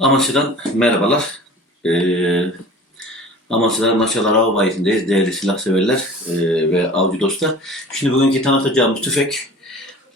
Amasya'dan merhabalar. Ee, Amasya'da Maşallah Av Bayisi'ndeyiz değerli silah severler ee, ve avcı dostlar. Şimdi bugünkü tanıtacağımız tüfek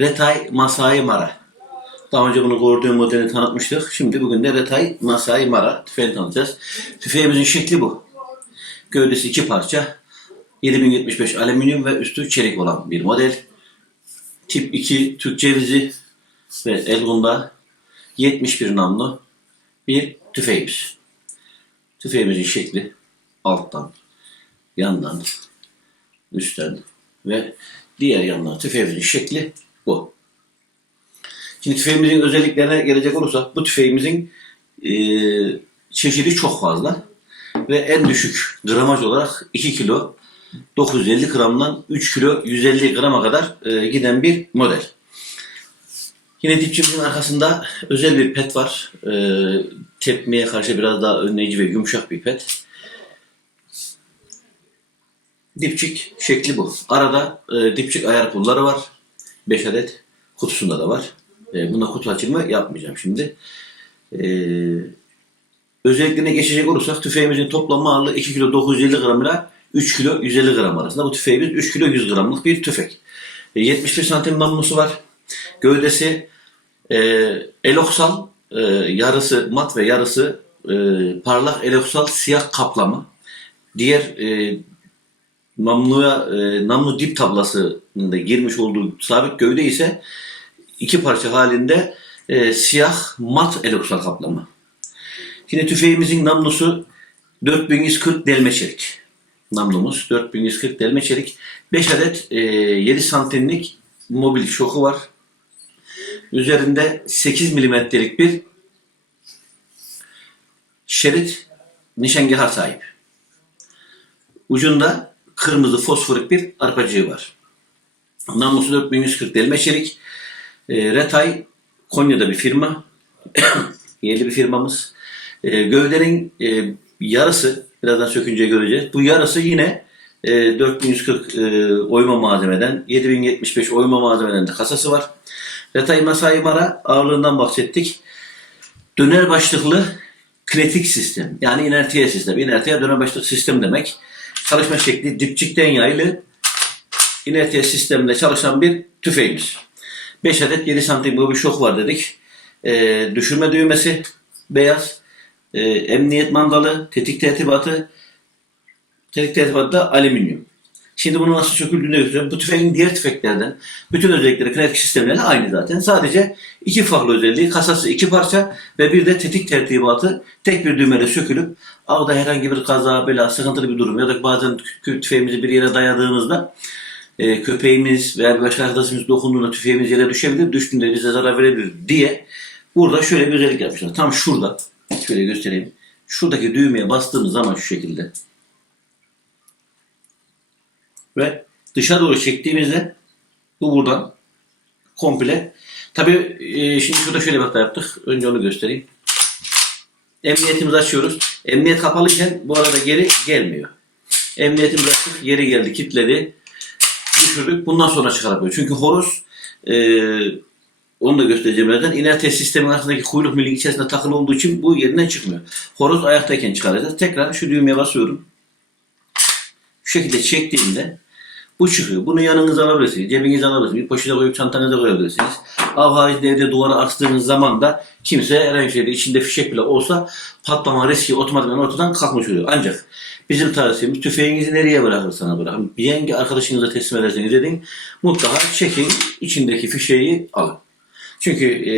Retay Masai Mara. Daha önce bunu gördüğüm modelini tanıtmıştık. Şimdi bugün de Retay Masai Mara tüfeğini tanıtacağız. Tüfeğimizin şekli bu. Gövdesi iki parça. 7075 alüminyum ve üstü çelik olan bir model. Tip 2 Türk cevizi ve Elgunda 71 namlu bir tüfeğimiz. Tüfeğimizin şekli alttan, yandan, üstten ve diğer yandan tüfeğimizin şekli bu. Şimdi tüfeğimizin özelliklerine gelecek olursak bu tüfeğimizin e, çeşidi çok fazla ve en düşük gramaj olarak 2 kilo 950 gramdan 3 kilo 150 grama kadar e, giden bir model. Yine dipçimizin arkasında özel bir pet var. E, tepmeye karşı biraz daha önleyici ve yumuşak bir pet. Dipçik şekli bu. Arada e, dipçik ayar pulları var. 5 adet. Kutusunda da var. E, buna kutu açımı yapmayacağım şimdi. E, özelliklerine geçecek olursak tüfeğimizin toplam ağırlığı 2 kilo 950 gram ile 3 kilo 150 gram arasında. Bu tüfeğimiz 3 kilo 100 gramlık bir tüfek. E, 71 santim namlusu var. Gövdesi e, eloksal e, yarısı mat ve yarısı e, parlak eloksal siyah kaplama. Diğer e, namluya e, namlu dip tablasında girmiş olduğu sabit gövde ise iki parça halinde e, siyah mat eloksal kaplama. Yine tüfeğimizin namlusu 4140 delme çelik. Namlumuz 4140 delme çelik. 5 adet e, 7 santimlik mobil şoku var. Üzerinde 8 milimetrelik bir şerit nişangahar sahip. Ucunda kırmızı fosforik bir arpacığı var. Namlusu 4140 delme çelik. E, Retay Konya'da bir firma. Yerli bir firmamız. E, gövdenin e, yarısı, birazdan sökünce göreceğiz. Bu yarısı yine e, 4140 e, oyma malzemeden, 7075 oyma malzemeden de kasası var. Retay Masai Mara ağırlığından bahsettik. Döner başlıklı kinetik sistem. Yani inertiye sistem. İnertiye döner başlıklı sistem demek. Çalışma şekli dipçikten yaylı inertiye sisteminde çalışan bir tüfeğimiz. 5 adet 7 santim boyu bir şok var dedik. E, düşürme düğmesi beyaz. E, emniyet mandalı, tetik tertibatı, tetik tertibatı da alüminyum. Şimdi bunu nasıl söküldüğünü göstereceğim. Bu tüfeğin diğer tüfeklerden bütün özellikleri kinetik sistemleri aynı zaten. Sadece iki farklı özelliği. Kasası iki parça ve bir de tetik tertibatı tek bir düğmeyle sökülüp avda herhangi bir kaza, bela, sıkıntılı bir durum ya da bazen tü- tüfeğimizi bir yere dayadığımızda e, köpeğimiz veya bir başka arkadaşımız dokunduğunda tüfeğimiz yere düşebilir, düştüğünde bize zarar verebilir diye burada şöyle bir özellik yapmışlar. Tam şurada, şöyle göstereyim. Şuradaki düğmeye bastığımız zaman şu şekilde ve dışa doğru çektiğimizde bu buradan komple tabi şimdi şurada şöyle bir hata yaptık. Önce onu göstereyim. Emniyetimizi açıyoruz. Emniyet kapalıyken bu arada geri gelmiyor. Emniyetimizi açtık. Geri geldi, kilitledi. Düşürdük. Bundan sonra çıkarabiliyor. Çünkü horoz e, onu da göstereceğim birazdan. İnertes sistemin arasındaki kuyruk milin içerisinde takılı olduğu için bu yerinden çıkmıyor. Horoz ayaktayken çıkaracağız. Tekrar şu düğmeye basıyorum. Şekilde çektiğimde bu çıkıyor. Bunu yanınıza alabilirsiniz. Cebinize alabilirsiniz. Bir poşete koyup çantanıza koyabilirsiniz. Av haricinde evde duvara astığınız zaman da kimse herhangi bir şeyde içinde fişek bile olsa patlama riski otomatikman ortadan kalkmış oluyor. Ancak bizim tavsiyemiz tüfeğinizi nereye bırakırsanız bırakın. Bir yenge arkadaşınıza teslim ederseniz dedin mutlaka çekin içindeki fişeği alın. Çünkü e,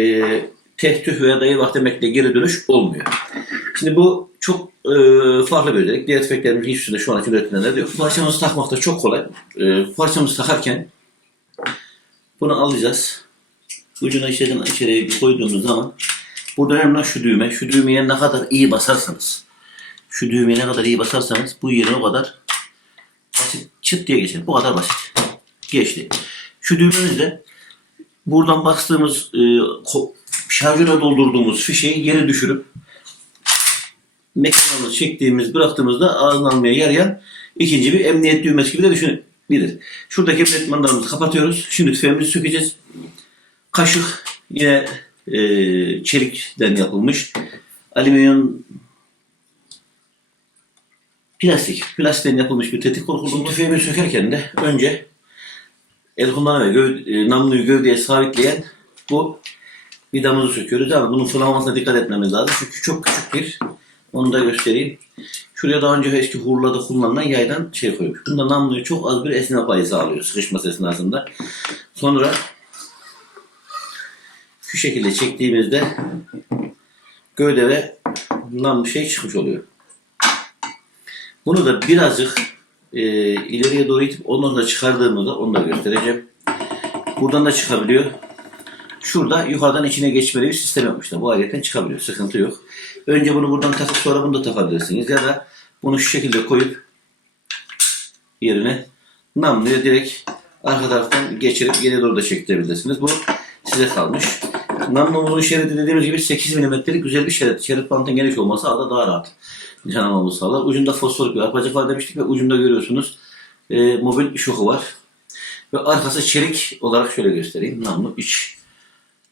tehtüh veya dayı vakti demekle geri dönüş olmuyor. Şimdi bu çok e, farklı bir özellik. Diğer tüfeklerimizin hiçbirinde şu an için üretilenlerde yok. Parçamızı takmak da çok kolay. E, parçamızı takarken bunu alacağız. Ucuna içeriden içeriye koyduğumuz zaman burada önemli şu düğme. Şu düğmeye ne kadar iyi basarsanız şu düğmeye ne kadar iyi basarsanız bu yere o kadar basit çıt diye geçer. Bu kadar basit. Geçti. Şu düğmemizde buradan bastığımız e, şarjöre doldurduğumuz fişeği geri düşürüp mekanizmamızı çektiğimiz, bıraktığımızda ağzını almaya yarayan ikinci bir emniyet düğmesi gibi de düşünebilir. Şuradaki emniyet mandalımızı kapatıyoruz. Şimdi tüfeğimizi sökeceğiz. Kaşık yine e, çelikten yapılmış. alüminyum plastik, plastikten yapılmış bir tetik korkulduğunda tüfeğimi sökerken de önce el kullanma ve göv, e, namluyu gövdeye sabitleyen bu vidamızı söküyoruz. Ama bunun fırlamasına dikkat etmemiz lazım. Çünkü çok küçük bir, onu da göstereyim. Şuraya daha önce eski hurlada kullanılan yaydan şey koymuş. Bunda namluyu çok az bir esneme payı sağlıyor sıkışması esnasında. Sonra şu şekilde çektiğimizde gövde ve namlu şey çıkmış oluyor. Bunu da birazcık e, ileriye doğru itip ondan sonra çıkardığımızda onu da göstereceğim. Buradan da çıkabiliyor. Şurada yukarıdan içine geçmeli bir sistem yapmışlar. Bu aletten çıkabiliyor. Sıkıntı yok. Önce bunu buradan takıp sonra bunu da takabilirsiniz. Ya da bunu şu şekilde koyup yerine namluya direkt arka taraftan geçirip geri doğru da çektirebilirsiniz. Bu size kalmış. Namlumuzun şeridi dediğimiz gibi 8 mm'lik güzel bir şerit. Şerit bantın geniş olması arada daha rahat nişan almamızı sağlar. Ucunda fosforik bir arpacık var demiştik ve ucunda görüyorsunuz e, mobil şoku var. Ve arkası çelik olarak şöyle göstereyim. Namlu iç.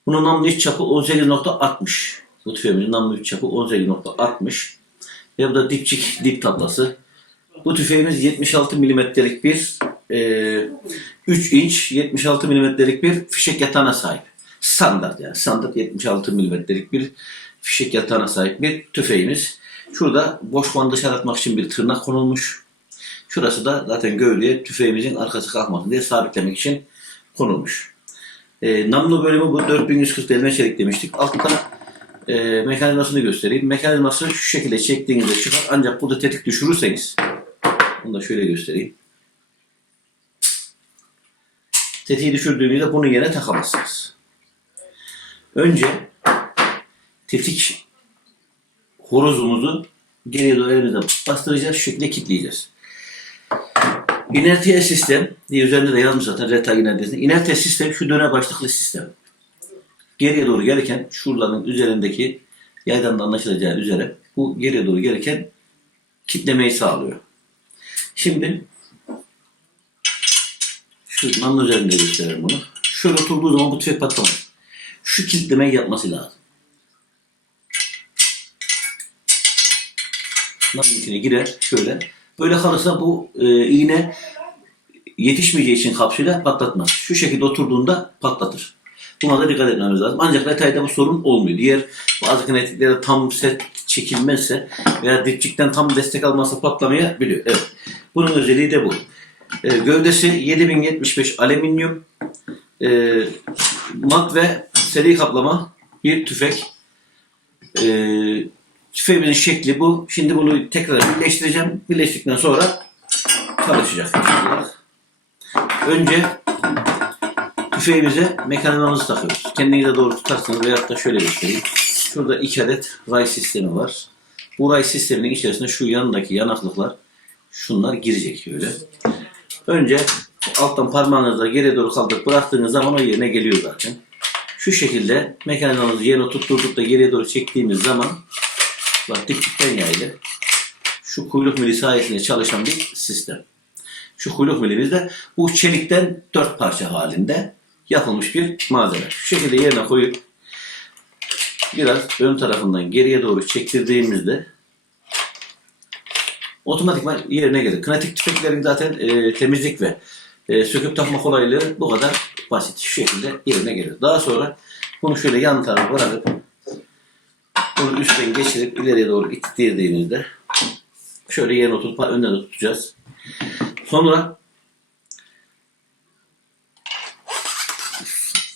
Bunun namlu iç çapı 18.60. Bu tüfeğimizin namlu iç çapı 18.60. Ve bu da dipçik dip tablası. Bu tüfeğimiz 76 milimetrelik bir e, 3 inç 76 milimetrelik bir fişek yatağına sahip. Standart yani standart 76 milimetrelik bir fişek yatağına sahip bir tüfeğimiz. Şurada boş bandı dışarı atmak için bir tırnak konulmuş. Şurası da zaten gövdeye tüfeğimizin arkası kalkmasın diye sabitlemek için konulmuş. E, namlu bölümü bu 4140 delme çelik demiştik. Altta e, mekanizmasını göstereyim. Mekanizması şu şekilde çektiğinizde çıkar. Ancak burada tetik düşürürseniz bunu da şöyle göstereyim. Tetiği düşürdüğünüzde bunu yine takamazsınız. Önce tetik horozumuzu geriye doğru elimizle bastıracağız. Şu şekilde kilitleyeceğiz. İnertiye sistem diye üzerinde de yazmış zaten reta inertiyesinde. İnertiye sistem şu döne başlıklı sistem. Geriye doğru gelirken şuraların üzerindeki yaydan da anlaşılacağı üzere bu geriye doğru gelirken kitlemeyi sağlıyor. Şimdi şu namlu üzerinde gösterelim bunu. Şöyle oturduğu zaman bu tüfek patlamaz. Şu kilitlemeyi yapması lazım. Namlunun içine girer şöyle. Böyle kalırsa bu e, iğne yetişmeyeceği için kapsüle patlatmaz. Şu şekilde oturduğunda patlatır. Buna da dikkat etmemiz lazım. Ancak retayda bu sorun olmuyor. Diğer bazı kinetiklerde tam set çekilmezse veya dipçikten tam destek almazsa patlamayabiliyor. Evet. Bunun özelliği de bu. E, gövdesi 7075 alüminyum e, mat ve seri kaplama bir tüfek. E, tüfeğimizin şekli bu. Şimdi bunu tekrar birleştireceğim. Birleştikten sonra çalışacak. Önce tüfeğimize mekanizmamızı takıyoruz. Kendinize doğru tutarsınız veyahut da şöyle göstereyim. Şurada iki adet ray sistemi var. Bu ray sisteminin içerisinde şu yanındaki yanaklıklar şunlar girecek böyle. Önce alttan parmağınızla geriye doğru kaldırıp bıraktığınız zaman o yerine geliyor zaten. Şu şekilde mekanizmamızı yerine tutturdup da geriye doğru çektiğimiz zaman bak dikdikten yaylı şu kuyruk mili sayesinde çalışan bir sistem. Şu kuyruk milimiz de bu çelikten dört parça halinde yapılmış bir malzeme. Şu şekilde yerine koyup biraz ön tarafından geriye doğru çektirdiğimizde otomatikman yerine gelir. Kinetik tüfeklerin zaten e, temizlik ve e, söküp takma kolaylığı bu kadar basit. Şu şekilde yerine gelir. Daha sonra bunu şöyle yan tarafa bırakıp bunu üstten geçirip ileriye doğru ittirdiğimizde şöyle yerine oturup önden de tutacağız. Sonra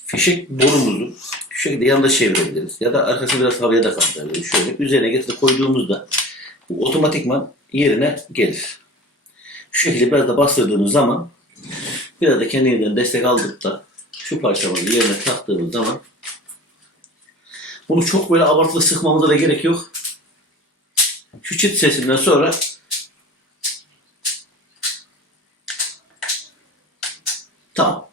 fişek borumuzu şu şekilde yanında çevirebiliriz. Ya da arkasını biraz havaya da kaldırabiliriz. Şöyle üzerine getirip koyduğumuzda bu otomatikman yerine gelir. Şu şekilde biraz da bastırdığımız zaman biraz da kendimizden destek aldık da şu parçamızı yerine taktığımız zaman bunu çok böyle abartılı sıkmamıza da gerek yok. Şu çıt sesinden sonra Tamam.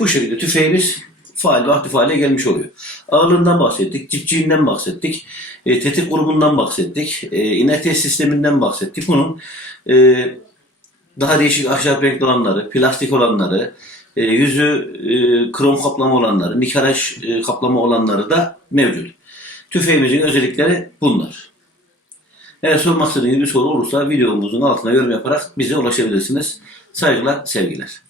Bu şekilde tüfeğimiz faal ve aktif hale gelmiş oluyor. Ağırlığından bahsettik, cipciğinden bahsettik, e, tetik grubundan bahsettik, e, inertiye sisteminden bahsettik. Bunun e, daha değişik ahşap renkli olanları, plastik olanları, e, yüzü e, krom kaplama olanları, nikelaj e, kaplama olanları da mevcut. Tüfeğimizin özellikleri bunlar. Eğer sormak istediğiniz bir soru olursa videomuzun altına yorum yaparak bize ulaşabilirsiniz. Saygılar, sevgiler.